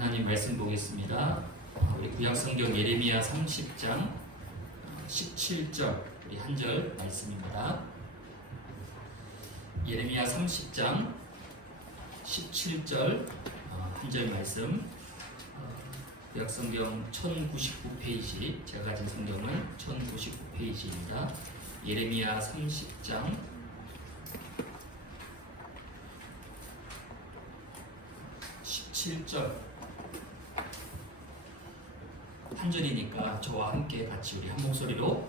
하나님 말씀 보겠습니다. 우리 구약성경 예레미야 30장 17절 우리 한 절 말씀입니다. 예레미야 30장 17절 한 절 말씀. 구약성경 1099페이지, 제가 가진 성경은 1099페이지입니다. 예레미야 30장 17절 한 절이니까 저와 함께 같이 우리 한 목소리로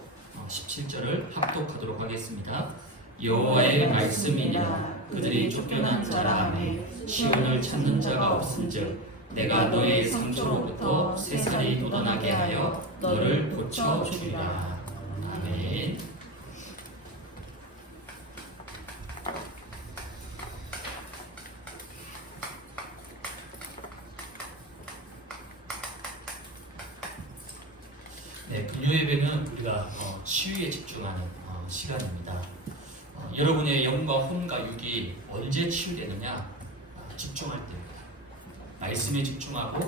17절을 합독하도록 하겠습니다. 여호와의 말씀이니라. 그들이 쫓겨난 자라하매 시온을 찾는 자가 없은즉 내가 너의 상처로부터 새살이 돋아나게 하여 너를 고쳐주리라. 아멘. 네, 금요 예배는 우리가 치유에 집중하는 시간입니다. 여러분의 영과 혼과 육이 언제 치유되느냐? 집중할 때입니다. 말씀에 집중하고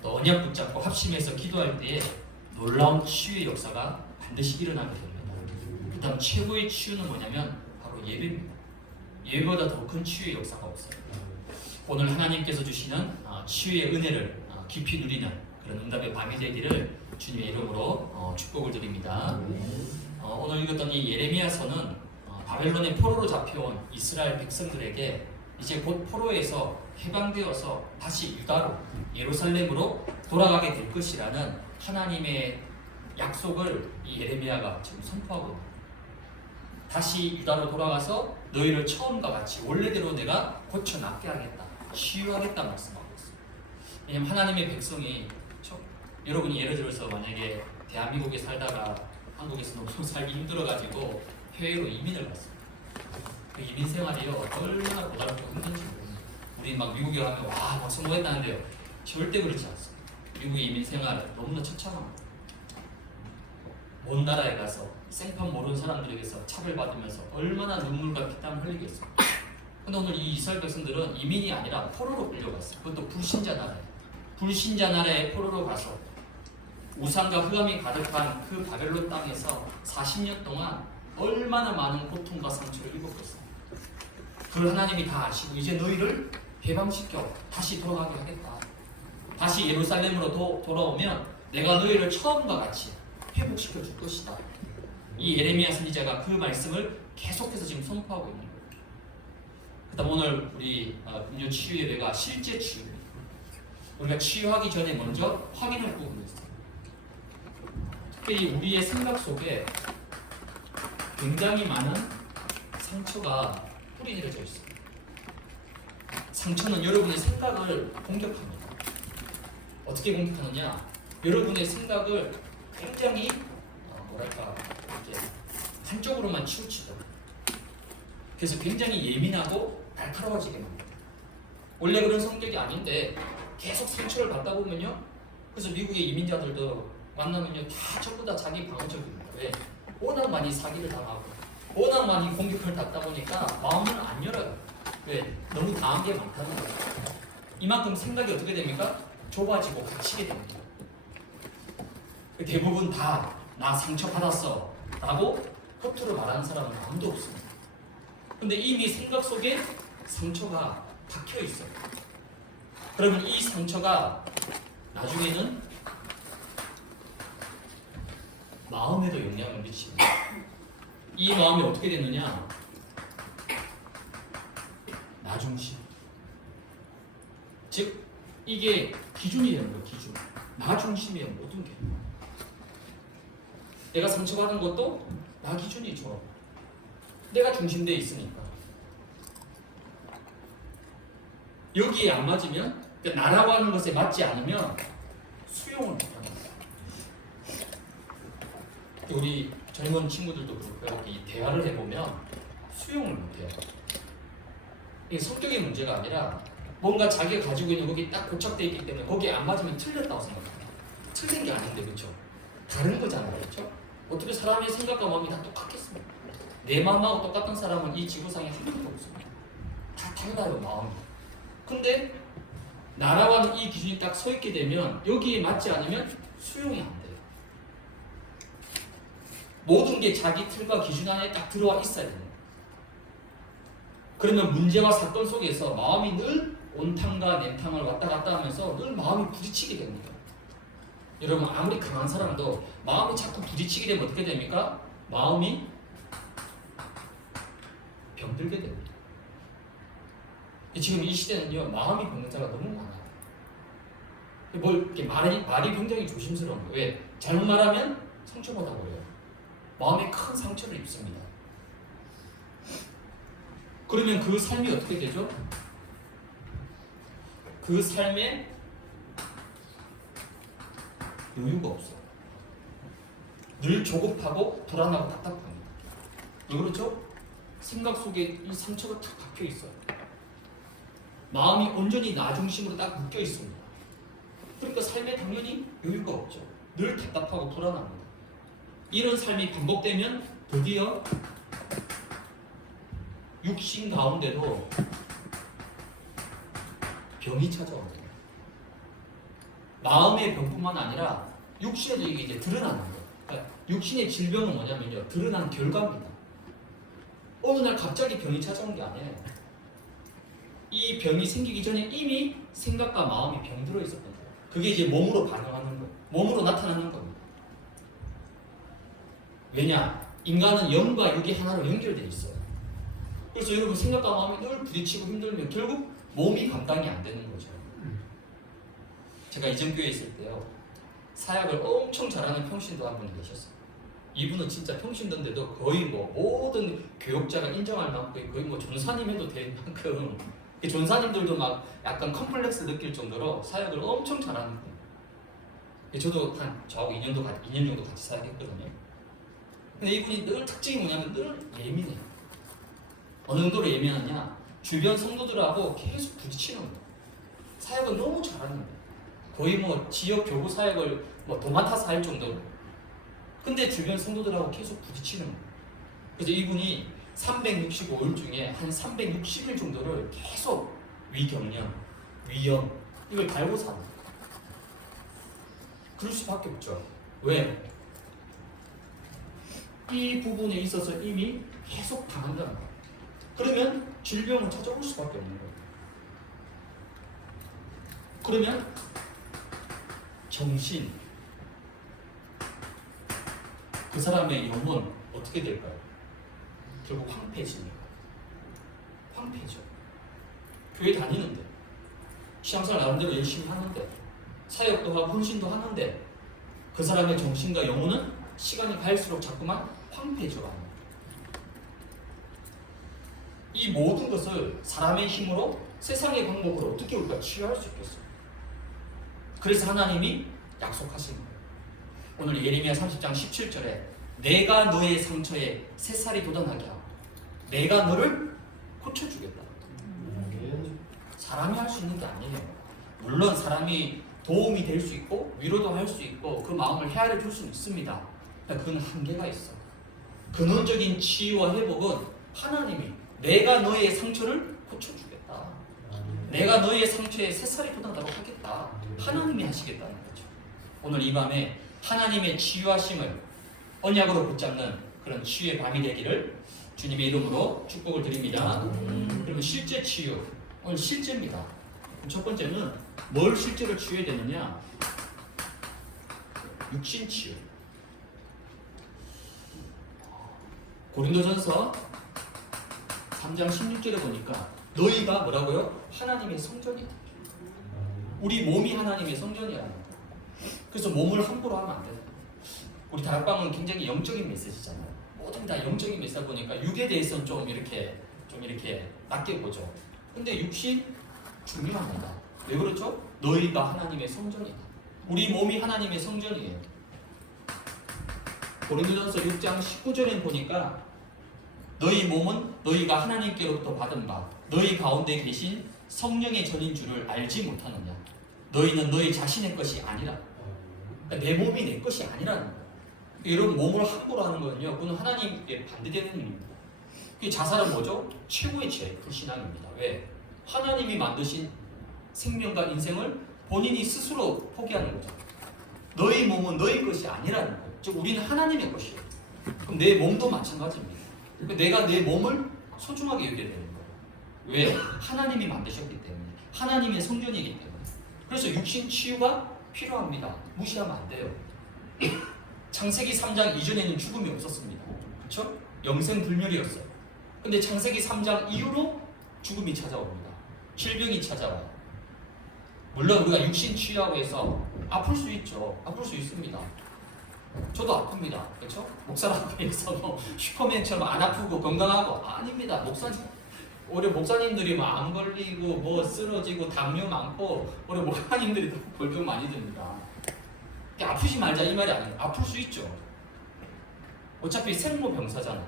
또 언약 붙잡고 합심해서 기도할 때에 놀라운 치유의 역사가 반드시 일어나게 됩니다. 그 다음 최고의 치유는 뭐냐면 바로 예배입니다. 예배보다 더 큰 치유의 역사가 없어요. 오늘 하나님께서 주시는 치유의 은혜를 깊이 누리는 그런 응답의 밤이 되기를 주님의 이름으로 축복을 드립니다. 오늘 읽었던 이 예레미야서는 바벨론의 포로로 잡혀온 이스라엘 백성들에게 이제 곧 포로에서 해방되어서 다시 유다로 예루살렘으로 돌아가게 될 것이라는 하나님의 약속을 이 예레미야가 지금 선포하고 있습니다. 다시 유다로 돌아가서 너희를 처음과 같이 원래대로 내가 고쳐 낫게 하겠다, 치유하겠다 말씀하고 있습니다. 왜냐하면 하나님의 백성이 여러분이 예를 들어서 만약에 대한민국에 살다가 한국에서 너무 살기 힘들어가지고 해외로 이민을 갔어요. 그 이민 생활이요 얼마나 고달프고 힘든지 모릅니다. 우리 막 미국에 가면 와 막 성공했다는데요, 절대 그렇지 않습니다. 미국의 이민 생활 너무나 처참합니다. 먼 나라에 가서 생판 모르는 사람들에게서 차별받으면서 얼마나 눈물과 피땀을 흘리겠어요. 근데 오늘 이 이스라엘 백성들은 이민이 아니라 포로로 끌려갔어요. 그것도 불신자 나라에. 불신자 나라에 포로로 가서 우상과 흑암이 가득한 그 바벨론 땅에서 40년 동안 얼마나 많은 고통과 상처를 입었겠어요. 그걸 하나님이 다 아시고 이제 너희를 해방시켜 다시 돌아가게 하겠다. 다시 예루살렘으로 돌아오면 내가 너희를 처음과 같이 회복시켜 줄 것이다. 이 예레미야 선지자가 그 말씀을 계속해서 지금 선포하고 있는 거예요. 그 다음 오늘 우리 금요 치유 예배가 실제 치유입니다. 우리가 치유하기 전에 먼저 확인할 부분이 있어요. 특히 우리의 생각 속에 굉장히 많은 상처가 뿌리 내려져 있어요. 상처는 여러분의 생각을 공격합니다. 어떻게 공격하느냐? 여러분의 생각을 굉장히 이렇게 한쪽으로만 치우치더라고요. 그래서 굉장히 예민하고 날카로워지게 합니다. 원래 그런 성격이 아닌데 계속 상처를 받다 보면요. 그래서 미국의 이민자들도 만나면요 다 전부 다 자기 방어적입니다. 왜? 워낙 많이 사기를 당하고 워낙 많이 공격을 받다 보니까 마음을 안 열어요. 왜? 너무 당한 게 많다는 거예요. 이만큼 생각이 어떻게 됩니까? 좁아지고 갇히게 됩니다. 대부분 다 나 상처받았어 라고 겉으로 말하는 사람은 아무도 없습니다. 근데 이미 생각 속에 상처가 박혀 있어요. 그러면 이 상처가 나중에는 마음에도 영향을 미칩니다. 이 마음이 어떻게 됐느냐? 나중심. 즉 이게 기준이 되는 거예요. 기준. 나중심이에요. 모든 게. 내가 상처받은 것도 나 기준이죠. 내가 중심되어 있으니까. 여기에 안 맞으면, 그러니까 나라고 하는 것에 맞지 않으면 수용을 못합니다. 우리 젊은 친구들도 그렇고요. 이 대화를 해보면 수용을 못해요. 이게 성격의 문제가 아니라 뭔가 자기가 가지고 있는 것이 딱 고착되어 있기 때문에 거기에 안 맞으면 틀렸다고 생각합니다. 틀린 게 아닌데, 그렇죠? 다른 거잖아요, 그렇죠? 어떻게 사람의 생각과 마음이 다 똑같겠습니까? 내 마음하고 똑같은 사람은 이 지구상에 한 명도 없습니다. 다 달라요, 마음이. 근데 나라와는 이 기준이 딱 서 있게 되면 여기에 맞지 않으면 수용이 안 돼요. 모든 게 자기 틀과 기준 안에 딱 들어와 있어야 됩니다. 그러면 문제와 사건 속에서 마음이 늘 온탕과 냉탕을 왔다 갔다 하면서 늘 마음이 부딪히게 됩니다. 여러분 아무리 강한 사람도 마음이 자꾸 부딪히게 되면 어떻게 됩니까? 마음이 병들게 됩니다. 지금 이 시대는요 마음이 병든 자가 너무 많아요. 뭘 이렇게 말이 굉장히 조심스러운 거예요. 왜? 잘못 말하면 상처받아 버려요. 마음에 큰 상처를 입습니다. 그러면 그 삶이 어떻게 되죠? 그 삶에 여유가 없어요. 늘 조급하고 불안하고 답답합니다. 왜 그렇죠? 생각 속에 이 상처가 탁 박혀 있어요. 마음이 온전히 나 중심으로 딱 묶여 있습니다. 그러니까 삶에 당연히 여유가 없죠. 늘 답답하고 불안합니다. 이런 삶이 반복되면 드디어 육신 가운데도 병이 찾아옵니다. 마음의 병뿐만 아니라 육신에도 이게 이제 드러나는 거예요. 그러니까 육신의 질병은 뭐냐면요, 드러난 결과입니다. 어느 날 갑자기 병이 찾아온 게 아니에요. 이 병이 생기기 전에 이미 생각과 마음이 병들어 있었던 거예요. 그게 이제 몸으로 반응하는 거예요. 몸으로 나타나는 겁니다. 왜냐? 인간은 영과 육이 하나로 연결되어 있어요. 그래서 여러분 생각과 마음이 늘 부딪히고 힘들면 결국 몸이 감당이 안 되는 거죠. 제가 이전 교회에 있을 때요, 사역을 엄청 잘하는 평신도 한 분이 계셨어요. 이분은 진짜 평신도인데도 거의 뭐 모든 교육자가 인정할 만큼 거의 뭐 전사님 해도 될 만큼 전사님들도 막 약간 컴플렉스 느낄 정도로 사역을 엄청 잘하는 분. 저도 저하고 2년 정도 같이 사역했거든요. 근데 이분이 늘 특징이 뭐냐면 늘 예민해요. 어느 정도로 예민하냐? 주변 성도들하고 계속 부딪히는 거예요. 사역은 너무 잘하는 거예요. 거의 뭐 지역 교구 사역을 뭐 도맡아서 할 정도로. 근데 주변 성도들하고 계속 부딪히는 거예요. 그래서 이분이 365일 중에 한 360일 정도를 계속 위경련, 위염 이걸 달고 사는 거예요. 그럴 수밖에 없죠. 왜? 이 부분에 있어서 이미 계속 당한다는 거예요. 그러면 질병은 찾아올 수밖에 없는 거예요. 그러면 정신, 그 사람의 영혼 어떻게 될까요? 결국 황폐해집니다. 황폐죠. 교회 다니는데, 신앙생활 나름대로 열심히 하는데, 사역도 하고 헌신도 하는데, 그 사람의 정신과 영혼은 시간이 갈수록 자꾸만 황폐해져가는. 이 모든 것을 사람의 힘으로 세상의 방법으로 어떻게 우리가 치유할 수 있겠어요? 그래서 하나님이 약속하신 거예요. 오늘 예레미야 30장 17절에 내가 너의 상처에 새살이 돋아나게 하고 내가 너를 고쳐주겠다. 사람이 할 수 있는 게 아니에요. 물론 사람이 도움이 될 수 있고 위로도 할 수 있고 그 마음을 헤아려 줄 수는 있습니다. 그건 한계가 있어. 근원적인 치유와 회복은 하나님이 내가 너의 상처를 고쳐주겠다. 내가 너의 상처에 새살이 돋아나도록 하겠다. 하나님이 하시겠다는 거죠. 오늘 이 밤에 하나님의 치유하심을 언약으로 붙잡는 그런 치유의 밤이 되기를 주님의 이름으로 축복을 드립니다. 그러면 실제 치유, 오늘 실제입니다. 첫 번째는 뭘 실제로 치유해야 되느냐? 육신 치유. 고린도전서 3장 16절에 보니까 너희가 뭐라고요? 하나님의 성전이다. 우리 몸이 하나님의 성전이라는 거예요. 그래서 몸을 함부로 하면 안 돼요. 우리 다락방은 굉장히 영적인 메시지잖아요. 모든 다 영적인 메시지다 보니까 육에 대해서는 좀 이렇게 낮게 보죠. 근데 육신 중요합니다. 왜 그렇죠? 너희가 하나님의 성전이다. 우리 몸이 하나님의 성전이에요. 고린도전서 6장 19절에 보니까 너희 몸은 너희가 하나님께로부터 받은 바 너희 가운데 계신 성령의 전인 줄을 알지 못하느냐. 너희는 너희 자신의 것이 아니라. 그러니까 내 몸이 내 것이 아니라는 거예요. 여러분 몸을 함부로 하는 거는요, 그건 하나님께 반대되는 일입니다. 그 자살은 뭐죠? 최고의 죄, 불신앙입니다. 왜? 하나님이 만드신 생명과 인생을 본인이 스스로 포기하는 거죠. 너희 몸은 너희 것이 아니라는 거예요. 즉 우리는 하나님의 것이에요. 그럼 내 몸도 마찬가지입니다. 내가 내 몸을 소중하게 여겨야 되는 거예요. 왜? 하나님이 만드셨기 때문에. 하나님의 성전이기 때문에. 그래서 육신 치유가 필요합니다. 무시하면 안 돼요. 창세기 3장 이전에는 죽음이 없었습니다. 그렇죠? 영생불멸이었어요. 근데 창세기 3장 이후로 죽음이 찾아옵니다. 질병이 찾아와요. 물론 우리가 육신 치유하고 해서 아플 수 있죠. 아플 수 있습니다. 저도 아픕니다. 그렇죠? 목사라고 해서 뭐 슈퍼맨처럼 안 아프고 건강하고 아닙니다. 오히려 목사님들이 뭐 안 걸리고 뭐 쓰러지고 당뇨 많고 오히려 목사님들이 더 골병 많이 듭니다. 아프지 말자 이 말이 아니에요. 아플 수 있죠. 어차피 생로병사잖아.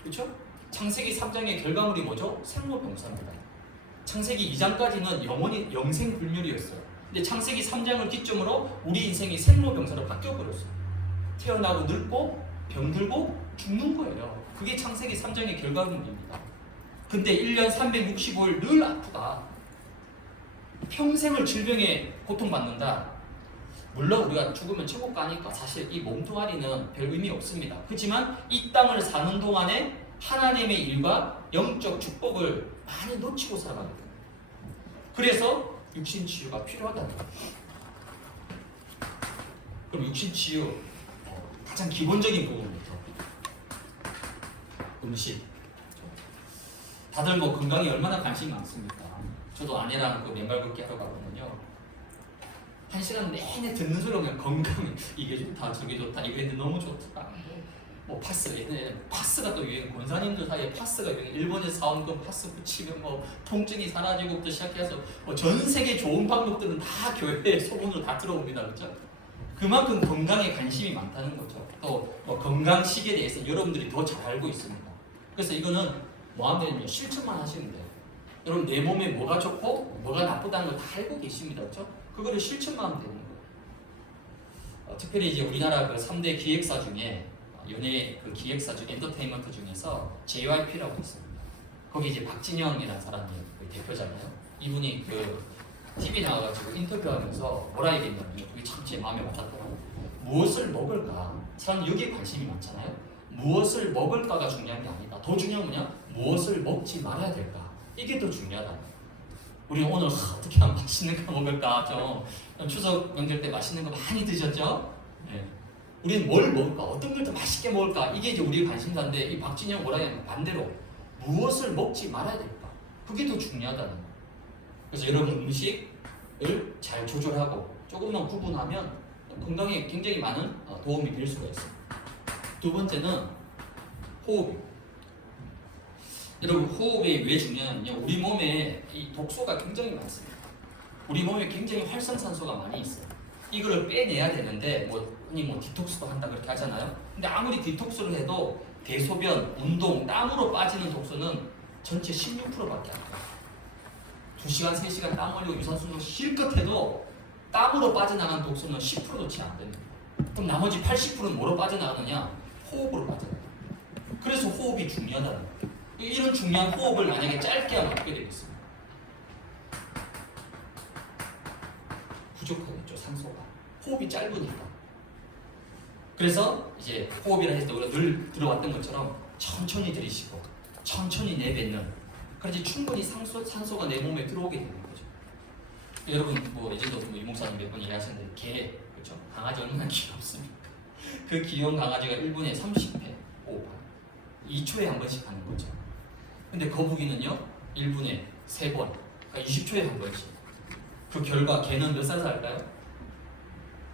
그렇죠? 창세기 3장의 결과물이 뭐죠? 생로병사입니다. 창세기 2장까지는 영원히 영생불멸이었어요. 근데 창세기 3장을 기점으로 우리 인생이 생로병사로 바뀌어버렸어요. 태어나고 늙고 병들고 죽는 거예요. 그게 창세기 3장의 결과물입니다. 근데 1년 365일 늘 아프다. 평생을 질병에 고통받는다. 물론 우리가 죽으면 천국 가니까 사실 이 몸뚱아리는 별 의미 없습니다. 그렇지만 이 땅을 사는 동안에 하나님의 일과 영적 축복을 많이 놓치고 살아가게 됩니다. 그래서 육신 치유가 필요하다는 거예요. 그럼 육신 치유 가장 기본적인 부분부터 음식. 다들 뭐 건강에 얼마나 관심이 많습니까? 저도 아내랑 그 맨발 걷기 하러 가거든요. 1시간 내내 듣는 소리가 그냥 건강에 이게 좋다 저게 좋다 이거 했는데 너무 좋다. 뭐 파스 예전에 파스가 또 유행. 권사님들 사이에 파스가 유행. 일본에서 사온 그 파스 붙이면 뭐 통증이 사라지고부터 시작해서 뭐 전 세계 좋은 방법들은 다 교회에 소문으로 다 들어옵니다. 그렇죠? 그만큼 건강에 관심이 많다는 거죠. 또 뭐 건강식에 대해서 여러분들이 더 잘 알고 있습니다. 그래서 이거는 뭐 하면 되냐면 실천만 하시면 돼요. 여러분 내 몸에 뭐가 좋고 뭐가 나쁘다는 걸 다 알고 계십니다. 그렇죠? 그거를 실천만 하면 되는 거예요. 특별히 이제 우리나라 그 3대 기획사 중에 연예 그 기획사 중 엔터테인먼트 중에서 JYP라고 있습니다. 거기 이제 박진영이라는 사람이 그 대표잖아요. 이분이 그 TV 나와가지고 인터뷰하면서 뭐라 얘기했냐면 그게 참 제 마음에 와닿더라고요. 무엇을 먹을까? 사람 여기에 관심이 많잖아요. 무엇을 먹을까가 중요한 게 아니다. 더 중요한 뭐냐? 무엇을 먹지 말아야 될까? 이게 더 중요하다. 우리 오늘 어떻게 하면 맛있는 거 먹을까? 좀 추석 명절 때 맛있는 거 많이 드셨죠? 네. 우리는 뭘 먹을까? 어떤 걸 더 맛있게 먹을까? 이게 이제 우리 관심사인데 이 박진영 뭐라 하냐면 반대로 무엇을 먹지 말아야 될까? 그게 더 중요하다는 거예요. 그래서 여러분 음식을 잘 조절하고 조금만 구분하면 건강에 굉장히 많은 도움이 될 수가 있어요. 두 번째는 호흡. 여러분 호흡이 왜 중요하냐면요. 우리 몸에 이 독소가 굉장히 많습니다. 우리 몸에 굉장히 활성산소가 많이 있어요. 이거를 빼내야 되는데 흔히 디톡스도 한다 그렇게 하잖아요. 근데 아무리 디톡스를 해도 대소변, 운동, 땀으로 빠지는 독소는 전체 16%밖에 안 돼요. 2시간, 3시간 땀 흘리고 유산소를 실컷 해도 땀으로 빠져나가는 독소는 10%도 채 안 됩니다. 그럼 나머지 80%는 뭐로 빠져나가느냐? 호흡으로 빠져나가요. 그래서 호흡이 중요하다는 거예요. 이런 중요한 호흡을 만약에 짧게 하면 어떻게 되겠습니까? 부족하겠죠, 산소가. 호흡이 짧으니까. 그래서 이제 호흡이라 했을 때 우리가 늘 들어왔던 것처럼 천천히 들이쉬고 천천히 내뱉는, 그래야지 충분히 산소가 내 몸에 들어오게 되는 거죠. 여러분 예전도 이목사님 몇 번 얘기하셨는데 개, 그렇죠? 강아지 얼마나 귀엽습니까? 그 귀여운 강아지가 1분에 30회 호흡, 2초에 한 번씩 하는 거죠. 근데 거북이는요 1분에 3번, 그러니까 20초에 한 번씩. 그 결과 개는 몇 살 살까요?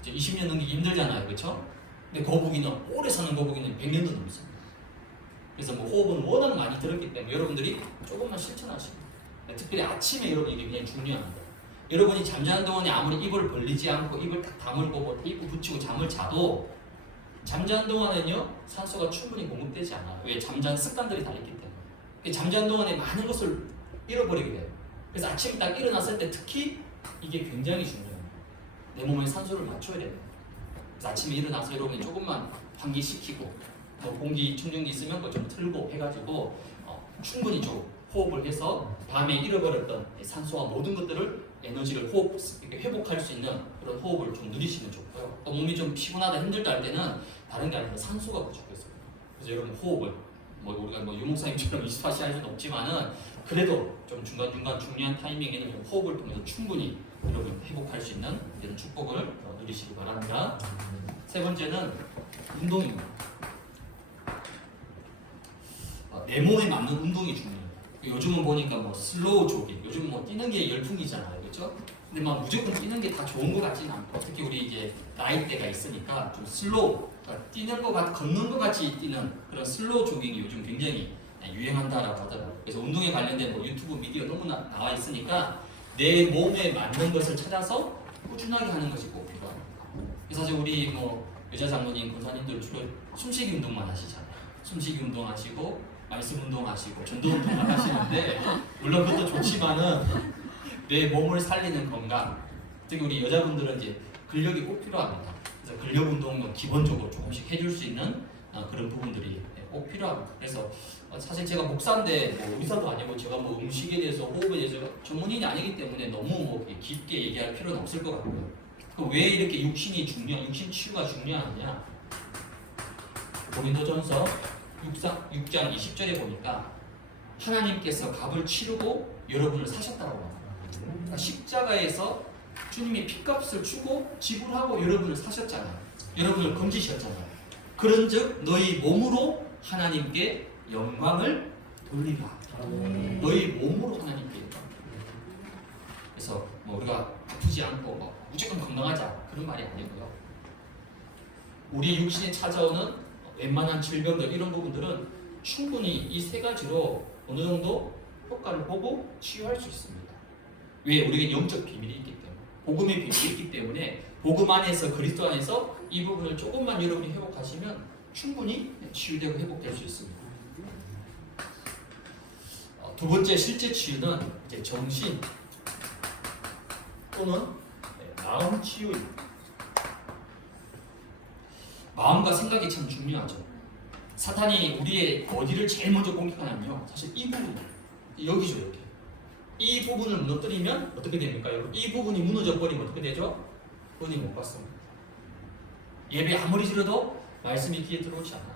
이제 20년 넘기기 힘들잖아요, 그렇죠? 근데 거북이는 오래 사는 거북이는 100년도 넘습니다. 그래서 호흡은 워낙 많이 들었기 때문에 여러분들이 조금만 실천하시고, 특별히 아침에 여러분 이게 굉장히 중요합니다. 여러분이 잠자는 동안에 아무리 입을 벌리지 않고 입을 딱 다물고 테이프 붙이고 잠을 자도 잠자는 동안에는요 산소가 충분히 공급되지 않아요. 왜? 잠자는 습관들이 다 있기 때문에. 잠자는 동안에 많은 것을 잃어버리게 돼요. 그래서 아침에 딱 일어났을 때 특히 이게 굉장히 중요해요. 내 몸에 산소를 맞춰야 돼요. 그래서 아침에 일어나서 여러분이 조금만 환기시키고 공기 충전기 있으면 그거 좀 틀고 해가지고 충분히 좀 호흡을 해서 밤에 잃어버렸던 산소와 모든 것들을 에너지를 이렇게 회복할 수 있는 그런 호흡을 좀 누리시면 좋고요. 또 몸이 좀 피곤하다 힘들다 할 때는 다른 게 아니라 산소가 부족해서. 그래서 여러분 호흡을 우리가 유목사님처럼 24시간 할 수는 없지만은 그래도 좀 중간중간 중요한 타이밍에는 좀 호흡을 통해서 충분히 여러분 회복할 수 있는 이런 축복을 누리시기 바랍니다. 세 번째는 운동입니다. 내 몸에 맞는 운동이 중요해요. 요즘은 보니까 슬로우 조깅, 요즘 뛰는 게 열풍이잖아요, 그렇죠? 근데 무조건 뛰는 게 다 좋은 것 같지는 않고, 특히 우리 이제 나이대가 있으니까 좀 슬로우, 그러니까 뛰는 것 같, 걷는 것 같이 뛰는 그런 슬로우 조깅이 요즘 굉장히 유행한다라고 하더라고요. 그래서 운동에 관련된 유튜브 미디어 너무나 나와 있으니까 내 몸에 맞는 것을 찾아서 꾸준하게 하는 것이 꼭 필요합니다. 사실 우리 여자 장로님, 권사님들 주로 숨쉬기 운동만 하시잖아요. 숨쉬기 운동하시고 말씀 운동하시고 전도 운동만 하시는데 물론 그것도 좋지만은 내 몸을 살리는 건강, 특히 우리 여자분들은 이제 근력이 꼭 필요합니다. 그래서 근력 운동은 기본적으로 조금씩 해줄 수 있는 그런 부분들이 꼭 필요합니다. 그래서 사실 제가 목사인데 의사도 아니고 제가 음식에 대해서 호흡에 대해서 전문인이 아니기 때문에 너무 깊게 얘기할 필요는 없을 것 같고요. 왜 이렇게 육신 치유가 중요하냐? 고린도전서 6장 20절에 보니까 하나님께서 값을 치르고 여러분을 사셨다고 합니다. 그러니까 십자가에서 주님이 핏값을 주고 지불하고 여러분을 사셨잖아요. 여러분을 건지셨잖아요. 그런즉 너희 몸으로 하나님께 영광을 돌리라. 너희 몸으로 하나님께 영광을 돌리라. 그래서 우리가 아프지 않고 무조건 건강하자 그런 말이 아니고요. 우리 육신에 찾아오는 웬만한 질병들 이런 부분들은 충분히 이 세 가지로 어느 정도 효과를 보고 치유할 수 있습니다. 왜? 우리에게 영적 비밀이 있기 때문에, 복음의 비밀이 있기 때문에 복음 안에서 그리스도 안에서 이 부분을 조금만 여러분이 회복하시면 충분히 치유되고 회복될 수 있습니다. 두 번째 실제 치유는 이제 정신 또는 마음 치유입니다. 마음과 생각이 참 중요하죠. 사탄이 우리의 어디를 제일 먼저 공격하냐면요, 사실 이 부분, 여기죠. 이렇게 이 부분을 무너뜨리면 어떻게 됩니까? 여러분, 이 부분이 무너져 버리면 어떻게 되죠? 은혜 못 받습니다. 예배 아무리 지르도 말씀이 귀에 들어오지 않아요.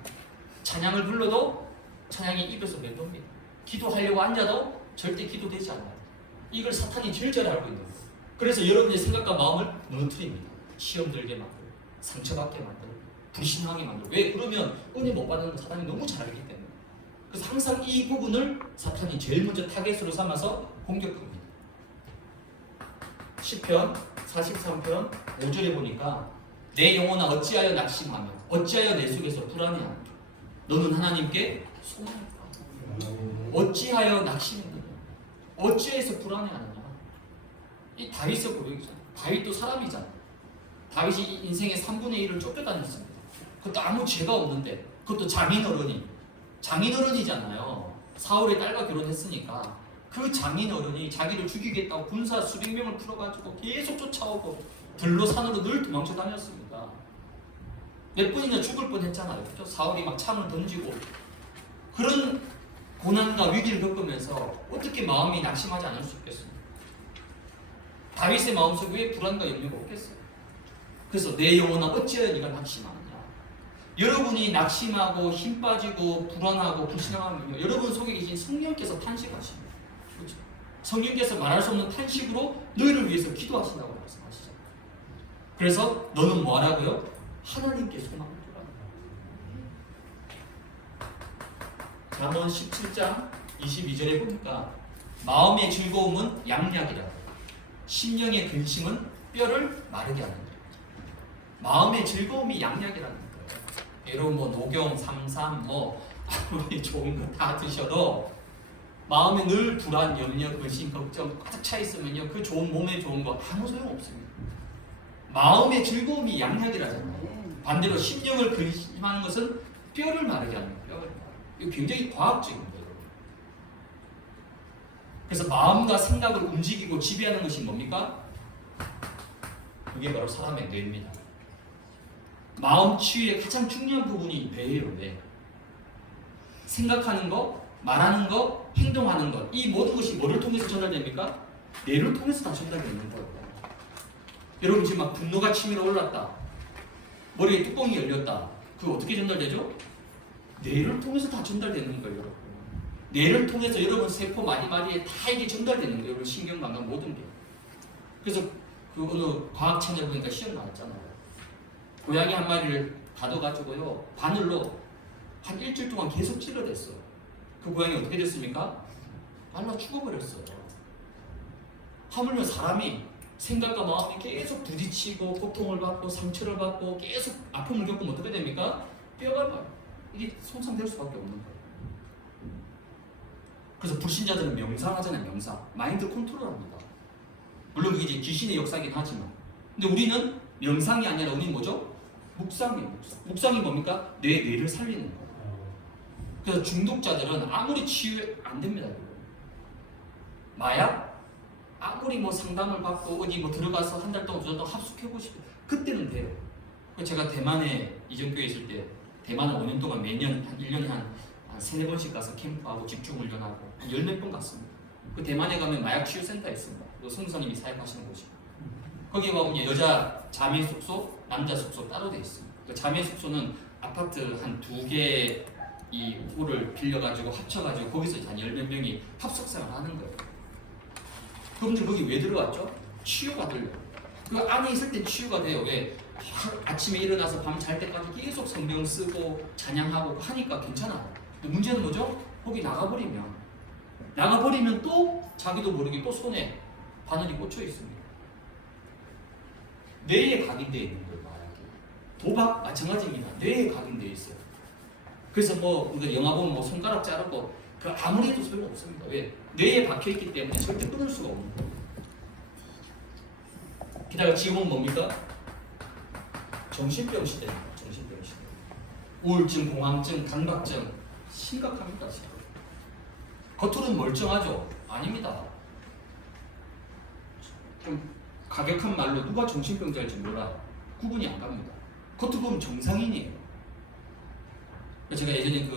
찬양을 불러도 찬양이 입에서 맴돕니다. 기도하려고 앉아도 절대 기도되지 않아요. 이걸 사탄이 제일 잘 알고 있는 거예요. 그래서 여러분의 생각과 마음을 무너뜨립니다. 시험 들게 만들고 상처받게 만들고 불신하게 만들고. 왜? 그러면 은혜 못 받는 걸 사탄이 너무 잘 알기 때문에. 그래서 항상 이 부분을 사탄이 제일 먼저 타겟으로 삼아서 공격합니다. 시편 43편 5절에 보니까 내 영혼아 어찌하여 낙심하며 어찌하여 내 속에서 불안해하며 너는 하나님께 소망했다. 어찌하여 낙심했느냐? 어찌해서 불안해하느냐? 이 다윗의 고백이잖아요. 다윗도 사람이잖아요. 다윗이 인생의 3분의 1을 쫓겨다녔습니다. 그것도 아무 죄가 없는데, 그것도 장인어른이잖아요. 사울의 딸과 결혼했으니까 그 장인어른이 자기를 죽이겠다고 군사 수백 명을 풀어가지고 계속 쫓아오고 들로 산으로 늘 도망쳐 다녔습니다. 몇 번이나 죽을 뻔했잖아요. 그렇죠? 사울이 막 창을 던지고. 그런 고난과 위기를 겪으면서 어떻게 마음이 낙심하지 않을 수 있겠습니까? 다윗의 마음속에 왜 불안과 염려가 없겠어요? 그래서 내 영혼아 어찌하여 네가 낙심하느냐? 여러분이 낙심하고 힘 빠지고 불안하고 불신하면요, 여러분 속에 계신 성령께서 탄식하십니다. 그렇죠? 성령께서 말할 수 없는 탄식으로 너희를 위해서 기도하신다고 말씀하시잖아요. 그래서 너는 뭐 하라고요? 하나님께 소망을 두라. 잠언 17장 22절에 보니까 마음의 즐거움은 양약이라 심령의 근심은 뼈를 마르게 하는 거예요. 마음의 즐거움이 양약이라는 거예요. 여러분 녹용, 삼삼 아무리 좋은 거 다 드셔도 마음에 늘 불안, 염려, 근심, 걱정 가득 차 있으면요, 그 좋은 몸에 좋은 거 아무 소용 없습니다. 마음의 즐거움이 양약이라잖아요. 반대로 심령을 근심하는 것은 뼈를 마르게 하는 거예요. 이거 굉장히 과학적인 거예요. 그래서 마음과 생각을 움직이고 지배하는 것이 뭡니까? 그게 바로 사람의 뇌입니다. 마음 치유의 가장 중요한 부분이 뇌예요. 뇌. 생각하는 거, 말하는 거, 행동하는 것, 이 모든 것이 뭐를 통해서 전달됩니까? 뇌를 통해서 다 전달되는 거예요. 여러분 지금 막 분노가 치밀어 올랐다. 머리에 뚜껑이 열렸다. 그거 어떻게 전달되죠? 뇌를 통해서 다 전달되는 거예요, 여러분. 뇌를 통해서 여러분 세포 마디마디에 다 이게 전달되는 거예요. 여러분 신경, 감각 모든 게. 그래서 그 어느 과학 채널 보니까 시험 나왔잖아요. 고양이 한 마리를 가둬가지고요 바늘로 한 일주일 동안 계속 찔러댔어요. 그 고양이 어떻게 됐습니까? 말라 죽어버렸어요. 하물며 사람이 생각과 마음이 계속 부딪히고 고통을 받고 상처를 받고 계속 아픔을 겪으면 어떻게 됩니까? 뼈가 봐요. 이게 손상될 수밖에 없는 거예요. 그래서 불신자들은 명상하잖아요. 명상. 마인드 컨트롤합니다. 물론 그게 이제 귀신의 역사긴 하지만, 근데 우리는 명상이 아니라 우리는 뭐죠? 묵상이에요. 묵상이 뭡니까? 뇌를 살리는 거예요. 그래서 중독자들은 아무리 치유 안 됩니다. 마약 아무리 뭐 상담을 받고 어디 뭐 들어가서 한 달 동안 두 달 동안 합숙해보고 싶어요. 그때는 돼요. 제가 대만에 이전교회 있을 때 대만을 5년 동안 매년 한 1년에 한 3-4번씩 가서 캠프하고 집중훈련하고 한 10몇 번 갔습니다. 그 대만에 가면 마약 치유센터 있습니다. 그 성사님이 사역하시는 곳이. 거기에 가면 여자 자매 숙소, 남자 숙소 따로 돼 있습니다. 그 자매 숙소는 아파트 한 2개 이 홀을 빌려가지고 합쳐가지고 거기서 한 10몇 명이 합숙생활 하는 거예요. 그분들 거기 왜 들어왔죠? 치유가 돼요. 그 안에 있을 땐 치유가 돼요. 왜? 아침에 일어나서 밤 잘 때까지 계속 성경 쓰고 찬양하고 하니까 괜찮아요. 근데 문제는 뭐죠? 거기 나가버리면 또 자기도 모르게 또 손에 바늘이 꽂혀 있습니다. 뇌에 각인되어 있는 거예요. 마약이. 도박 마찬가지입니다. 뇌에 각인되어 있어요. 그래서 뭐 영화 보면 뭐 손가락 자르고 그 아무리 해도 소용없습니다. 왜? 뇌에 박혀있기 때문에 절대 끊을 수가 없는 거예요. 게다가 지금은 뭡니까? 정신병 시대입니다. 정신병 시대. 우울증, 공황증, 강박증 심각합니다. 지금. 겉으로는 멀쩡하죠? 아닙니다. 좀 가격한 말로 누가 정신병자일지 몰라요. 구분이 안 갑니다. 겉으로 보면 정상인이에요. 제가 예전에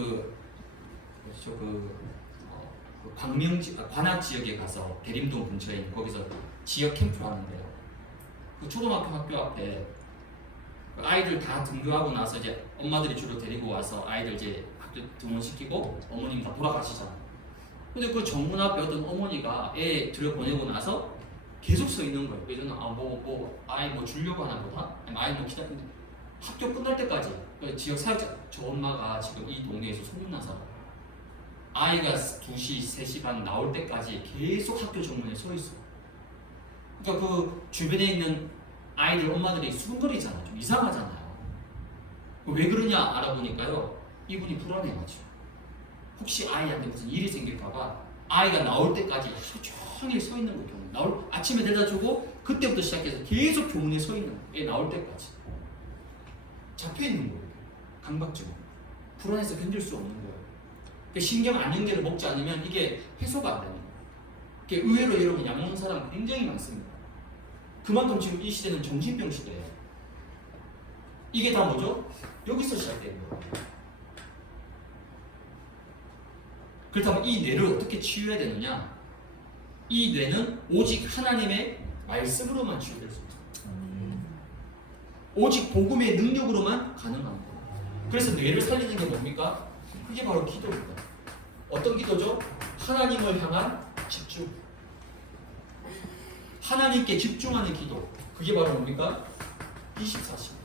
관악 지역에 가서 대림동 근처에 있는 거기서 지역 캠프를 하는데요. 그 초등학교 학교 앞에 아이들 다 등교하고 나서 이제 엄마들이 주로 데리고 와서 아이들 이제 학교 등원시키고 어머님 다 돌아가시잖아요. 근데 그 정문 앞에 어떤 어머니가 애 들여보내고 나서 계속 서 있는 거예요. 그래서 저는 아이 뭐 주려고 하나 보다? 아이 뭐 기다리는데 학교 끝날 때까지 지역 사역자 저 엄마가 지금 이 동네에서 소문나서 아이가 2시, 3시 반 나올 때까지 계속 학교 정문에 서 있어요. 그러니까 그 주변에 있는 아이들 엄마들이 수근거리잖아요. 좀 이상하잖아요. 왜 그러냐 알아보니까요. 이분이 불안해가지고 혹시 아이한테 무슨 일이 생길까봐 아이가 나올 때까지 하루 종일 서 있는 거예요. 아침에 데려다주고 그때부터 시작해서 계속 교문에 서 있는 거예요. 얘 나올 때까지. 잡혀있는 거예요. 강박증. 불안해서 견딜 수 없는 거예요. 신경 안정제를 먹지 않으면 이게 해소가 안 됩니다. 의외로 여러분 약 먹는 사람 굉장히 많습니다. 그만큼 지금 이 시대는 정신병 시대예요. 이게 다 뭐죠? 여기서 시작되는 거예요. 그렇다면 이 뇌를 어떻게 치유해야 되느냐? 이 뇌는 오직 하나님의 말씀으로만 치유될 수 있습니다. 오직 복음의 능력으로만 가능한 거예요. 그래서 뇌를 살리는 게 뭡니까? 그게 바로 기도입니다. 어떤 기도죠? 하나님을 향한 집중. 하나님께 집중하는 기도. 그게 바로 뭡니까? 24시입니다.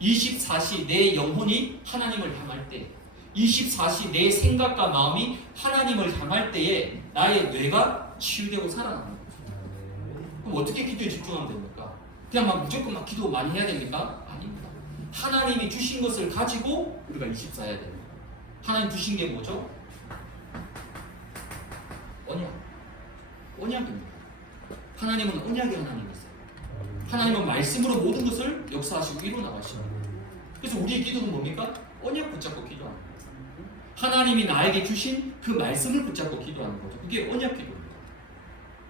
24시 내 영혼이 하나님을 향할 때, 24시 내 생각과 마음이 하나님을 향할 때에 나의 뇌가 치유되고 살아나는 거죠. 그럼 어떻게 기도에 집중하면 됩니까? 그냥 막 무조건 막 기도 많이 해야 됩니까? 아닙니다. 하나님이 주신 것을 가지고 우리가 24해야 됩니다. 하나님 주신 게 뭐죠? 언약입니다. 하나님은 언약의 하나님이세요. 하나님은 말씀으로 모든 것을 역사하시고 이루어나가시고, 그래서 우리의 기도는 뭡니까? 언약 붙잡고 기도하는 거예요. 하나님이 나에게 주신 그 말씀을 붙잡고 기도하는 거죠. 그게 언약 기도입니다.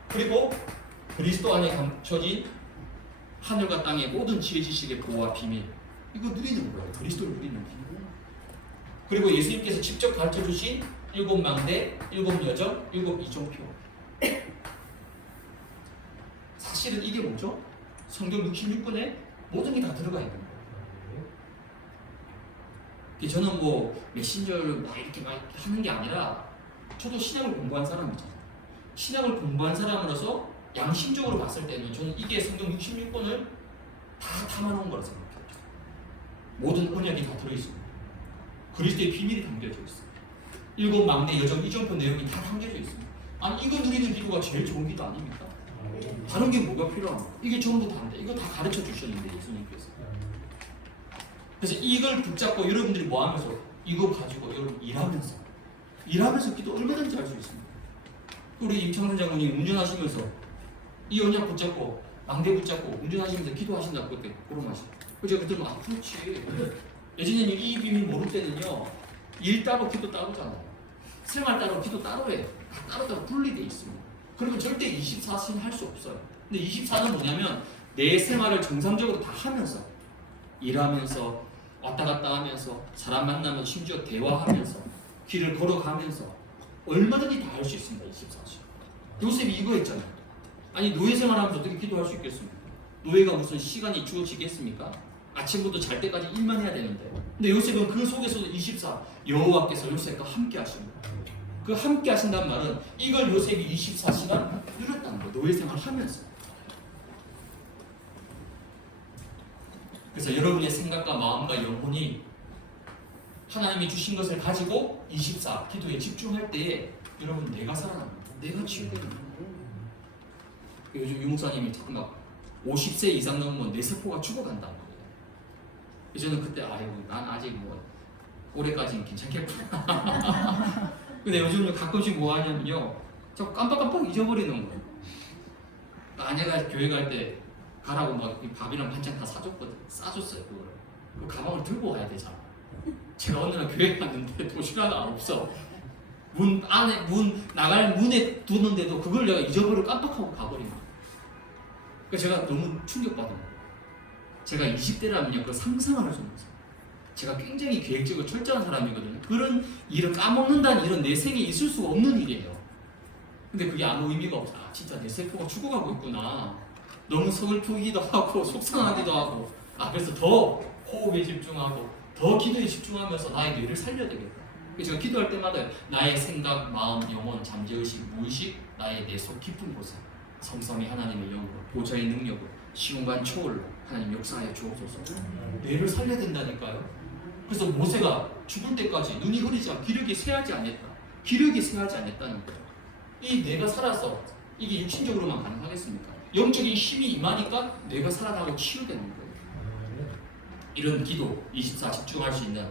그리고 그리스도 안에 감춰진 하늘과 땅의 모든 지혜 지식의 보호와 비밀, 이거 누리는 거예요. 그리스도를 누리는 비밀. 그리고 예수님께서 직접 가르쳐 주신 7 망대, 7 여정, 7 이종표, 사실은 이게 뭐죠? 성경 66권에 모든 게 다 들어가 있는 거예요. 저는 뭐 메신저를 막 이렇게 막 하는 게 아니라 저도 신약을 공부한 사람이잖아요. 신약을 공부한 사람으로서 양심적으로 봤을 때는 저는 이게 성경 66권을 다 담아놓은 거라 생각해요. 모든 언약이 다 들어있습니다. 그리스도의 비밀이 담겨져 있습니다. 7 막내 여정 이정표 내용이 다 담겨져 있습니다. 아니 이거 누리는 기도가 제일 좋은 기도 아닙니까? 다른 게 뭐가 필요합니까? 이게 전부 다인데 이거 다 가르쳐 주셨는데 예수님께서. 그래서 이걸 붙잡고 여러분들이 뭐 하면서 이거 가지고 여러분 일하면서 기도 얼마든지 할 수 있습니다. 우리 임창선 장군님 운전하시면서 이 언약 붙잡고 망대 붙잡고 운전하시면서 기도하신다고 그때 고름하시고 제가 그때 막 그렇지. 예전에는 이 비밀 모를 때는요 일 따로 기도 따로잖아요. 생활 따로 기도 따로 해. 따로 분리되어 있습니다. 그러면 절대 24시는 할 수 없어요. 근데 24는 뭐냐면 내 생활을 정상적으로 다 하면서 일하면서 왔다 갔다 하면서 사람 만나면 심지어 대화하면서 길을 걸어가면서 얼마든지 다 할 수 있습니다. 24시. 요셉이 이거 했잖아요. 아니 노예 생활하면서 어떻게 기도할 수 있겠습니까? 노예가 무슨 시간이 주어지겠습니까? 아침부터 잘 때까지 일만 해야 되는데. 근데 요셉은 그 속에서도 24 여호와께서 요셉과 함께 하십니다. 그 함께 하신다는 말은 이걸 요셉이 24시간 누렸다는 거예요. 노예 생활을 하면서. 그래서 여러분의 생각과 마음과 영혼이 하나님이 주신 것을 가지고 24 기도에 집중할 때에 여러분 내가 살아납니다. 내가 치유되는 거예요. 요즘 유목사님이 자꾸 막 50세 이상 넘으면 내 세포가 죽어간다는 거예요. 저는 그때 아이고 난 아직 뭐 올해까지는 괜찮겠구나. 근데 요즘은 가끔씩 뭐 하냐면요 자꾸 깜빡깜빡 잊어버리는 거예요. 아내가 교회 갈 때 가라고 막 밥이랑 반찬 다 싸줬어요. 그걸. 그 가방을 들고 가야 되잖아. 제가 어느 날 교회 갔는데 도시락 하나 없어. 문 나갈 문에 두는데도 그걸 내가 잊어버리고 깜빡하고 가버린 거예요. 그래서 제가 너무 충격받은 거예요. 제가 20대라면요 그 상상을 할 수 없는 거예요. 제가 굉장히 계획적이고 철저한 사람이거든요. 그런 일을 까먹는다는 일은 내 생에 있을 수가 없는 일이에요. 근데 그게 아무 의미가 없어. 아, 진짜 내 세포가 죽어가고 있구나. 너무 서글프기도 하고 속상하기도 하고. 그래서 더 호흡에 집중하고 더 기도에 집중하면서 나의 뇌를 살려야 되겠다. 그래서 제가 기도할 때마다 나의 생각, 마음, 영혼, 잠재의식, 무의식, 나의 내 속 깊은 곳에 성삼위 하나님의 영으로 보좌의 능력으로 시공간 초월로 하나님 역사하여 주옵소서. 뇌를 살려야 된다니까요. 그래서 모세가 죽을 때까지 눈이 흐리지 않고 기력이 쇠하지 않았다. 기력이 쇠하지 않았다는 거예요. 이 뇌가 살아서 이게 육신적으로만 가능하겠습니까? 영적인 힘이 임하니까 뇌가 살아나고 치유되는 거예요. 이런 기도 24 집중할 수 있는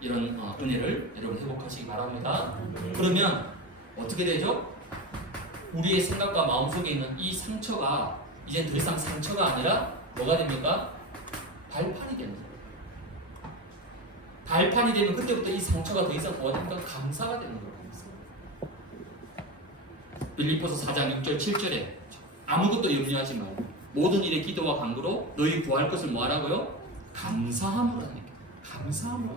이런 은혜를 여러분 회복하시기 바랍니다. 그러면 어떻게 되죠? 우리의 생각과 마음속에 있는 이 상처가 이제 더 이상 상처가 아니라 뭐가 됩니까? 발판이 되는 거예요. 발판이 되면 그때부터 이 상처가 더 이상 뭐가 됩니까? 감사가 되는 거예요. 빌립보서 4장 6절 7절에 아무것도 염려하지 말고 모든 일에 기도와 간구로 너희 구할 것을 뭐 하라고요? 감사함으로 하니까. 감사함으로.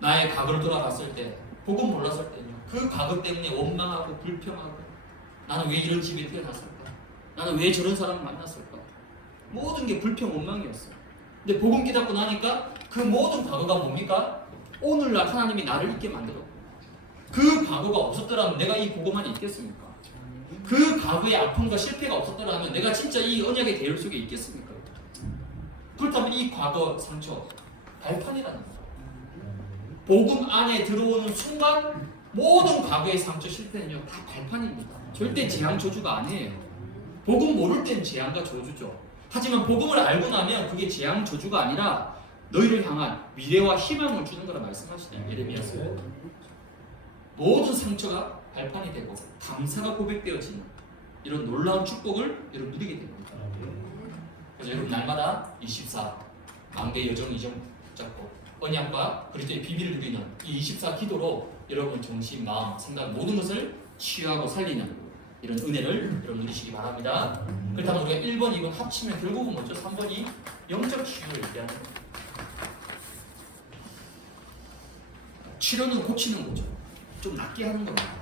나의 과거를 돌아봤을 때 복음 몰랐을 때요 그 과거 때문에 원망하고 불평하고 나는 왜 이런 집에 태어났을까? 나는 왜 저런 사람을 만났을까? 모든 게 불평 원망이었어요. 근데 복음 깨닫고 나니까 그 모든 과거가 뭡니까? 오늘날 하나님이 나를 있게 만들었고 그 과거가 없었더라면 내가 이 복음 안에 있겠습니까? 그 과거의 아픔과 실패가 없었더라면 내가 진짜 이 언약의 대열 속에 있겠습니까? 그렇다면 이 과거 상처 발판이라는 거예요. 복음 안에 들어오는 순간 모든 과거의 상처 실패는요 다 발판입니다. 절대 재앙 저주가 아니에요. 복음 모를 땐 재앙과 저주죠. 하지만 복음을 알고 나면 그게 재앙 저주가 아니라 너희를 향한 미래와 희망을 주는 거라 말씀하시네요. 예레미야서. 모든 상처가 발판이 되고 감사가 고백되어지는 이런 놀라운 축복을 여러분 누리게 됩니다. 그래서 여러분 날마다 24 망대 여정 이정 붙잡고 언약과 그리스도의 비밀을 누리는 이 24 기도로 여러분 정신, 마음, 생각 모든 것을 치유하고 살리는 이런 은혜를 여러분 누리시기 바랍니다. 그렇다면 우리가 1번, 2번 합치면 결국은 뭐죠? 3번이 영적 치유를 얘기하는 거예요. 치료는 고치는 거죠. 좀 낫게 하는 겁니다.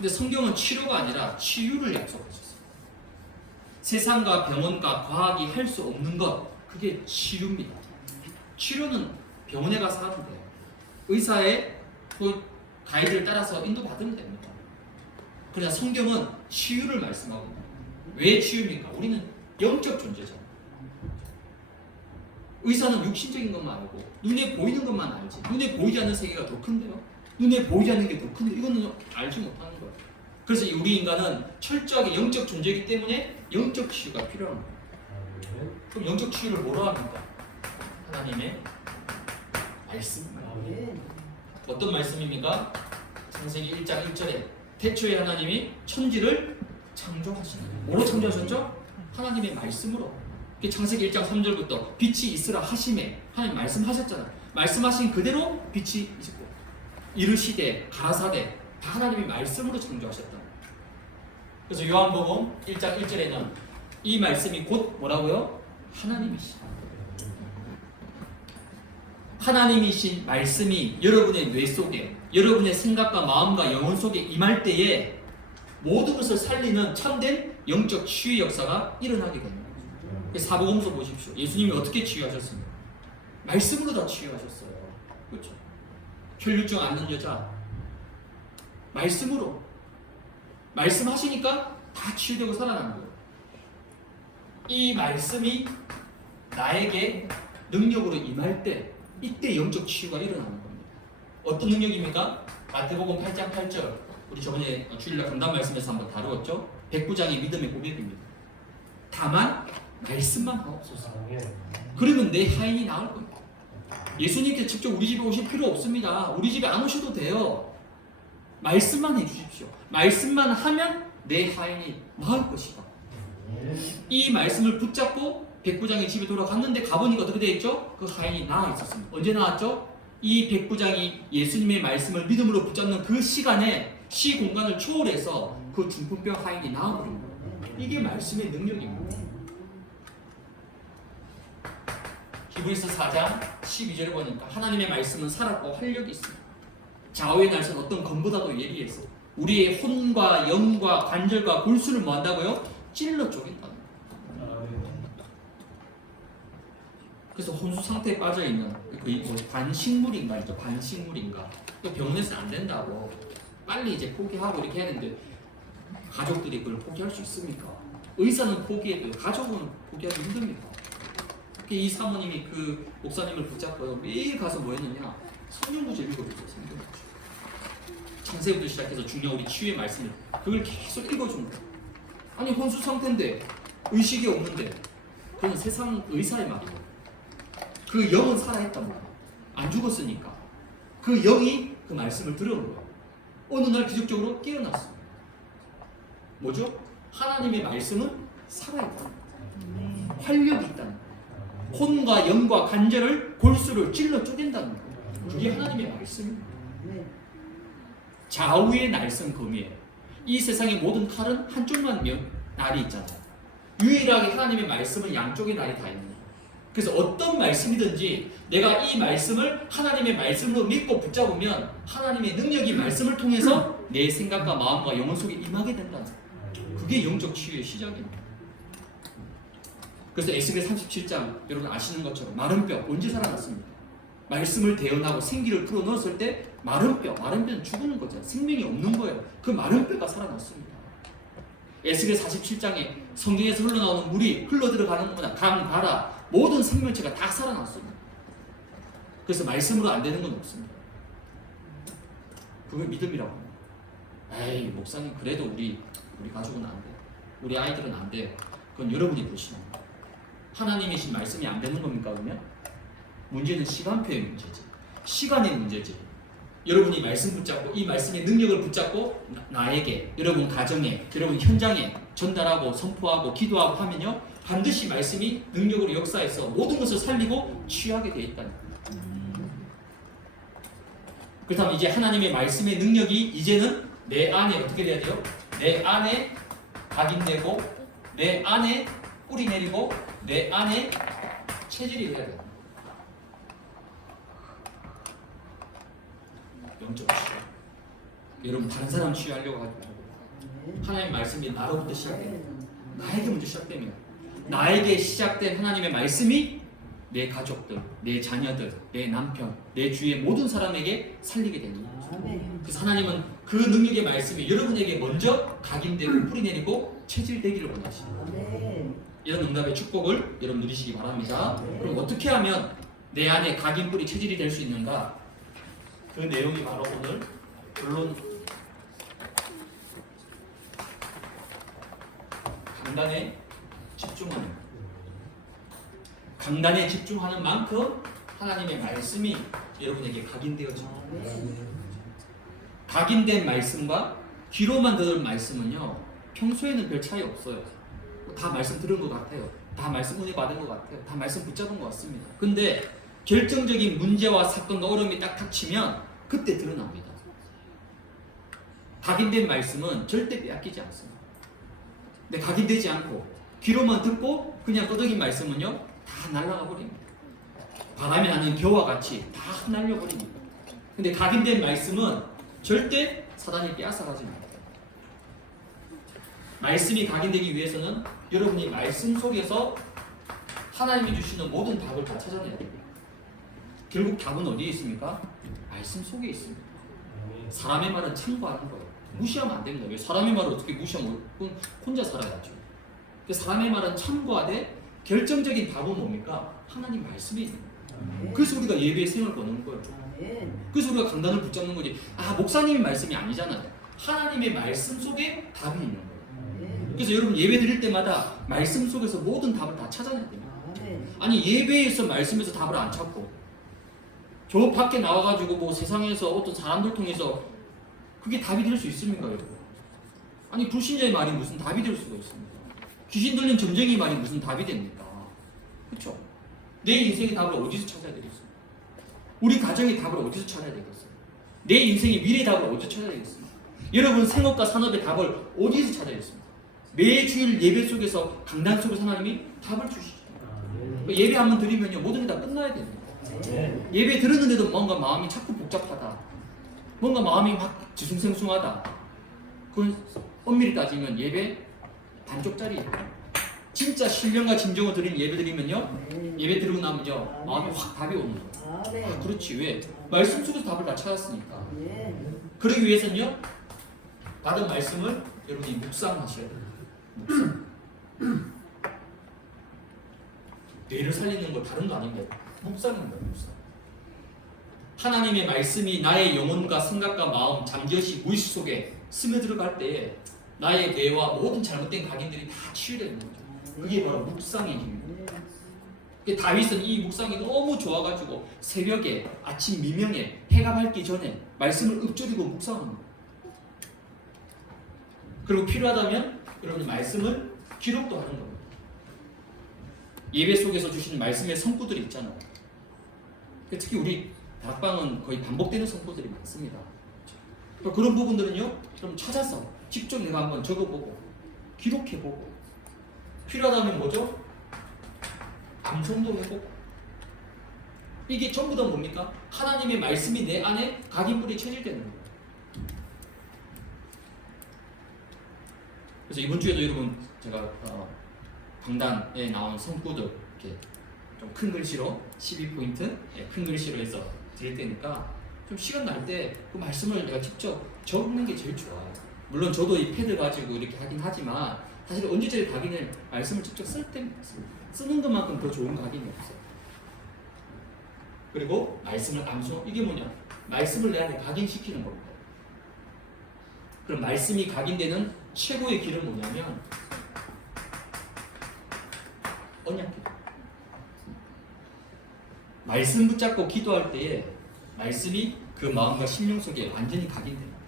근데 성경은 치료가 아니라 치유를 약속하셨어요. 세상과 병원과 과학이 할 수 없는 것, 그게 치유입니다. 치료는 병원에 가서 하면 돼요. 의사의 그 가이드를 따라서 인도받으면 됩니다. 그러나 성경은 치유를 말씀하고 있습니다. 왜 치유입니까? 우리는 영적 존재잖아요. 의사는 육신적인 것만 알고 눈에 보이는 것만 알지, 눈에 보이지 않는 세계가 더 큰데요? 눈에 보이지 않는 게 더 큰데 이거는 알지 못하는 거예요. 그래서 우리 인간은 철저하게 영적 존재이기 때문에 영적 치유가 필요한 거예요. 그럼 영적 치유를 뭐로 합니까? 하나님의 말씀. 어떤 말씀입니까? 창세기 1장 1절에 태초에 하나님이 천지를 창조하시는 거예요. 뭐로 창조하셨죠? 하나님의 말씀으로. 창세기 1장 3절부터 빛이 있으라 하심에 하나님 말씀하셨잖아요. 말씀하신 그대로 빛이 있었고, 이르시되 가라사대 다 하나님의 말씀으로 창조하셨다. 그래서 요한복음 1장 1절에는 이 말씀이 곧 뭐라고요? 하나님이시다. 하나님이신 말씀이 여러분의 뇌 속에, 여러분의 생각과 마음과 영혼 속에 임할 때에 모든 것을 살리는 참된 영적 치유의 역사가 일어나게 됩니다. 사복음서 보십시오. 예수님이 어떻게 치유하셨습니까? 말씀으로 다 치유하셨어요. 그렇죠? 혈류증 앓는 여자 말씀으로 말씀하시니까 다 치유되고 살아난 거예요. 이 말씀이 나에게 능력으로 임할 때 이때 영적 치유가 일어나는 겁니다. 어떤 능력입니까? 마태복음 8장 8절, 우리 저번에 주일날 강단 말씀에서 한번 다루었죠. 백부장의 믿음의 고백입니다. 다만 말씀만 하옵소서. 그러면 내 하인이 나을 겁니다. 예수님께 직접 우리 집에 오실 필요 없습니다. 우리 집에 안 오셔도 돼요. 말씀만 해주십시오. 말씀만 하면 내 하인이 나을 것이다. 이 말씀을 붙잡고 백부장이 집에 돌아갔는데 가보니까 어떻게 되어 있죠? 그 하인이 나아 있었습니다. 언제 나왔죠? 이 백부장이 예수님의 말씀을 믿음으로 붙잡는 그 시간에 시공간을 초월해서 그 중풍병 하인이 나아버린 거예요. 이게 말씀의 능력입니다. 히브리서 4장 12절에 보니까 하나님의 말씀은 살았고 활력이 있습니다. 좌우의 날선 어떤 검보다도 예리해서 우리의 혼과 영과 관절과 골수를 뭐 한다고요? 찔러 쪼갠다. 그래서 혼수 상태에 빠져 있는 그 반식물인가 있죠. 반식물인가. 병원에서 안 된다고 빨리 이제 포기하고 이렇게 하는데 가족들이 그걸 포기할 수 있습니까? 의사는 포기해도 가족은 포기하기 힘듭니다. 이 사모님이 그 목사님을 붙잡고 매일 가서 뭐 했느냐? 성경구절 읽어줬어요. 성경구절. 창세부터 시작해서 중요한 우리 치유의 말씀을 그걸 계속 읽어준 거예요. 아니 혼수 상태인데 의식이 없는데 그건 세상 의사의 말이에요. 그 영은 살아있단 말이에요. 안 죽었으니까. 그 영이 그 말씀을 들은 거예요. 어느 날 기적적으로 깨어났어요. 뭐죠? 하나님의 말씀은 살아있다. 활력이 있다는 거예요. 혼과 영과 관절을 골수를 찔러 쪼갠다는 거예요. 그게 하나님의 말씀입니다. 좌우의 날선 검이에요. 이 세상의 모든 칼은 한쪽만 날이 있잖아요. 유일하게 하나님의 말씀은 양쪽의 날이 다 있는 거예요. 그래서 어떤 말씀이든지 내가 이 말씀을 하나님의 말씀으로 믿고 붙잡으면 하나님의 능력이 말씀을 통해서 내 생각과 마음과 영혼 속에 임하게 된다는 거예요. 그게 영적 치유의 시작입니다. 그래서 에스겔 37장 여러분 아시는 것처럼 마른 뼈 언제 살아났습니까? 말씀을 대언하고 생기를 불어넣었을 때 마른 뼈는 죽는 거죠. 생명이 없는 거예요. 그 마른 뼈가 살아났습니다. 에스겔 47장에 성경에서 흘러나오는 물이 흘러들어가는 것보다 강, 바다 모든 생명체가 다 살아났습니다. 그래서 말씀으로 안 되는 건 없습니다. 그걸 믿음이라고 합니다. 에이 목사님 그래도 우리 가족은 안 돼. 우리 아이들은 안 돼요. 그건 여러분이 보시는 거예요. 하나님이신 말씀이 안 되는 겁니까 그러면? 문제는 시간표의 문제지. 시간의 문제지. 여러분이 말씀 붙잡고 이 말씀의 능력을 붙잡고 나에게, 여러분 가정에, 여러분 현장에 전달하고 선포하고 기도하고 하면요 반드시 말씀이 능력으로 역사해서 모든 것을 살리고 치유하게 되어 있다는 거예요. 그렇다면 이제 하나님의 말씀의 능력이 이제는 내 안에 어떻게 돼야 돼요? 내 안에 각인되고 내 안에 뿌리 내리고 내 안에 체질이 돼야 돼요. 영적 치유. 여러분 다른 사람 치유하려고 하지 말고 하나님의 말씀이 나로부터 시작돼요. 나에게 먼저 시작됩니다. 나에게 시작된 하나님의 말씀이 내 가족들, 내 자녀들, 내 남편, 내 주위의 모든 사람에게 살리게 되는 거죠. 그래서 하나님은 그 능력의 말씀이 여러분에게 먼저 각인되고 뿌리내리고 체질되기를 원하십니다. 이런 응답의 축복을 여러분 누리시기 바랍니다. 그럼 어떻게 하면 내 안에 각인 뿌리 체질이 될 수 있는가? 그 내용이 바로 오늘 본론 강단에 집중하는, 강단에 집중하는 만큼 하나님의 말씀이 여러분에게 각인되어집니다. 각인된 말씀과 귀로만 들은 말씀은요, 평소에는 별 차이 없어요. 다 말씀 들은 것 같아요. 다 말씀 은혜 받은 것 같아요. 다 말씀 붙잡은 것 같습니다. 근데 결정적인 문제와 사건과 어려움이 딱 닥치면 그때 드러납니다. 각인된 말씀은 절대 빼앗기지 않습니다. 근데 각인되지 않고 귀로만 듣고 그냥 떠덕인 말씀은요, 다 날아가 버립니다. 바람이 나는 겨와 같이 다 흩날려 버립니다. 근데 각인된 말씀은 절대 사단이 빼앗아가지 않아요. 말씀이 각인되기 위해서는 여러분이 말씀 속에서 하나님이 주시는 모든 답을 다 찾아내야 됩니다. 결국 답은 어디에 있습니까? 말씀 속에 있습니다. 사람의 말은 참고하는 거예요. 무시하면 안 됩니다. 왜 사람의 말을 어떻게 무시하면 혼자 살아야죠. 사람의 말은 참고하되 결정적인 답은 뭡니까? 하나님 말씀이 있는 거예요. 그래서 우리가 예배의 생을 거는 거예요. 그래서 우리가 강단을 붙잡는 거지. 아, 목사님의 말씀이 아니잖아요. 하나님의 말씀 속에 답이 있는 거예요. 그래서 여러분 예배 드릴 때마다 말씀 속에서 모든 답을 다 찾아내야 됩니다. 아니, 예배에서 말씀에서 답을 안 찾고 저 밖에 나와가지고 뭐 세상에서 어떤 사람들 통해서 그게 답이 될 수 있습니까, 여러분? 아니, 불신자의 말이 무슨 답이 될 수가 있습니까? 귀신 들린 점쟁이 말이 무슨 답이 됩니까? 그렇죠? 내 인생의 답을 어디서 찾아야 되겠습니까? 우리 가정의 답을 어디서 찾아야 되겠어요? 내 인생의 미래 답을 어디서 찾아야 되겠습니까? 여러분 생업과 산업의 답을 어디서 찾아야겠습니까? 매주일 예배 속에서, 강단 속에서 하나님이 답을 주시죠. 예배 한번 드리면요, 모든 게 다 끝나야 됩니다. 예배 들었는데도 뭔가 마음이 자꾸 복잡하다, 뭔가 마음이 막 지숭생숭하다, 그건 엄밀히 따지면 예배 반쪽짜리예요. 진짜 신령과 진정을 드린 예배 드리면요, 예배 드리고 나면요, 마음이 확 답이 오는 거예요. 아, 그렇지. 왜? 말씀 속에서 답을 다 찾았으니까. 그러기 위해서는요, 받은 말씀을 여러분이 묵상하셔야 돼요. 묵상. 뇌를 살리는 거 다른 거 아닙니다. 묵상입니다. 묵상. 하나님의 말씀이 나의 영혼과 생각과 마음, 잠재의식, 무의식 속에 스며들어갈 때에 나의 뇌와 모든 잘못된 각인들이 다 치유되는 거죠. 그게 바로 묵상의 힘입니다. 다윗은 이 묵상이 너무 좋아가지고 새벽에, 아침 미명에, 해가 밝기 전에 말씀을 읊조리고 묵상합니다. 그리고 필요하다면 여러분이 말씀을 기록도 하는 겁니다. 예배 속에서 주시는 말씀의 성구들이 있잖아요. 특히 우리 다락방은 거의 반복되는 성구들이 많습니다. 그런 부분들은요, 좀 찾아서 직접 내가 한번 적어보고 기록해보고, 필요하다면 뭐죠? 암송도 해보고. 이게 전부 다 뭡니까? 하나님의 말씀이 내 안에 각인물이 체질되는 거예요. 그래서 이번 주에도 여러분 제가 강단에 나온 성구들 이렇게 좀 큰 글씨로 12포인트 큰 글씨로 해서 드릴 테니까 좀 시간 날 때 그 말씀을 내가 직접 적는 게 제일 좋아요. 물론 저도 이 패드 가지고 이렇게 하긴 하지만 사실 언제적인 각인을 말씀을 직접 쓸 때 쓰는 것만큼 더 좋은 각인이 없어요. 그리고 말씀을 암송, 이게 뭐냐? 말씀을 내 안에 각인시키는 겁니다. 그럼 말씀이 각인되는 최고의 길은 뭐냐면 언약기도. 말씀 붙잡고 기도할 때에 말씀이 그 마음과 심령 속에 완전히 각인됩니다.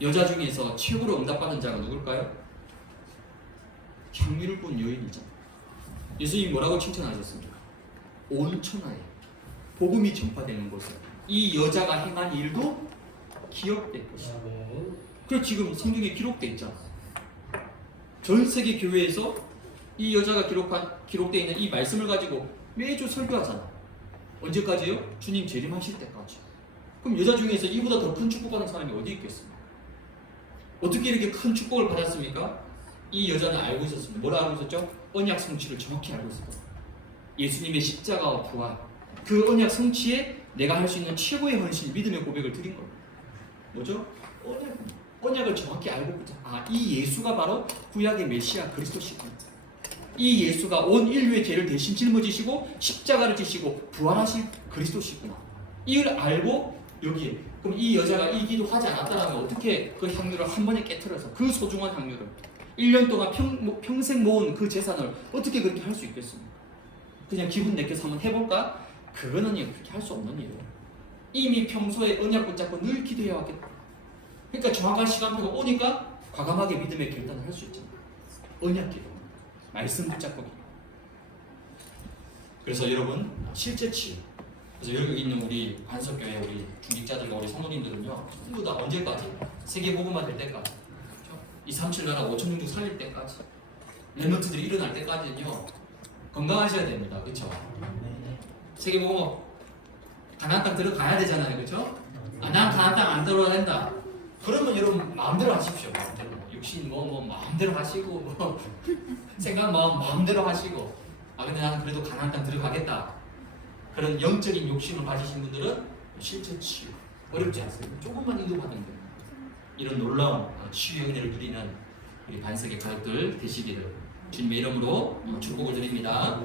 여자 중에서 최고로 응답받은 자가 누굴까요? 향유를 본 여인이죠. 예수님이 뭐라고 칭찬하셨습니까? 온 천하에 복음이 전파되는 곳에 이 여자가 행한 일도 기억될 것이다. 그래서 지금 성경에 기록되어 있잖아. 전 세계 교회에서 이 여자가 기록되어 있는 이 말씀을 가지고 매주 설교하잖아. 언제까지요? 주님 재림하실 때까지. 그럼 여자 중에서 이보다 더 큰 축복받은 사람이 어디 있겠습니까? 어떻게 이렇게 큰 축복을 받았습니까? 이 여자는 알고 있었습니다. 뭘 알고 있었죠? 언약 성취를 정확히 알고 있었어요. 예수님의 십자가와 부활, 그 언약 성취에 내가 할 수 있는 최고의 헌신, 믿음의 고백을 드린 거예요. 뭐죠? 언약을 정확히 알고 있죠. 이 예수가 바로 구약의 메시아 그리스도시구나. 이 예수가 온 인류의 죄를 대신 짊어지시고 십자가를 지시고 부활하신 그리스도시구나. 이걸 알고 여기에, 그럼 이 여자가 이 기도하지 않았다면 어떻게 그 향유를 한 번에 깨트려서 그 소중한 향유를 1년 동안 평생 모은 그 재산을 어떻게 그렇게 할 수 있겠습니까? 그냥 기분 내켜서 한번 해볼까? 그거는 그렇게 할 수 없는 일이에요. 이미 평소에 언약 붙잡고 늘 기도해왔겠다. 그러니까 정확한 시간표가 오니까 과감하게 믿음의 결단을 할 수 있잖아요. 언약 기도, 말씀 붙잡고 기도. 그래서 여러분 실제 치유. 그래서 여기 있는 우리 안석교회 우리 중직자들과 우리 성도님들은요, 전부 다 언제까지? 세계복음화 될 때까지, 237 나라 5천 종족 살릴 때까지, 렘넌트들이 일어날 때까지는요 건강하셔야 됩니다. 그렇죠? 세계복음화 가나안 땅 들어가야 되잖아요. 그렇죠? 난 가나안 땅 안 들어가야 된다. 그러면 여러분 마음대로 하십시오. 마음대로. 육신 마음대로 하시고 생각 마음대로 하시고 근데 나는 그래도 가나안 땅 들어가겠다. 그런 영적인 욕심을 가지신 분들은 실제 치유 어렵지 않습니다. 조금만 인도받은 거예요. 이런 놀라운 치유의 은혜를 누리는 우리 반석의 가족들 되시기를 주님의 이름으로 축복을 드립니다.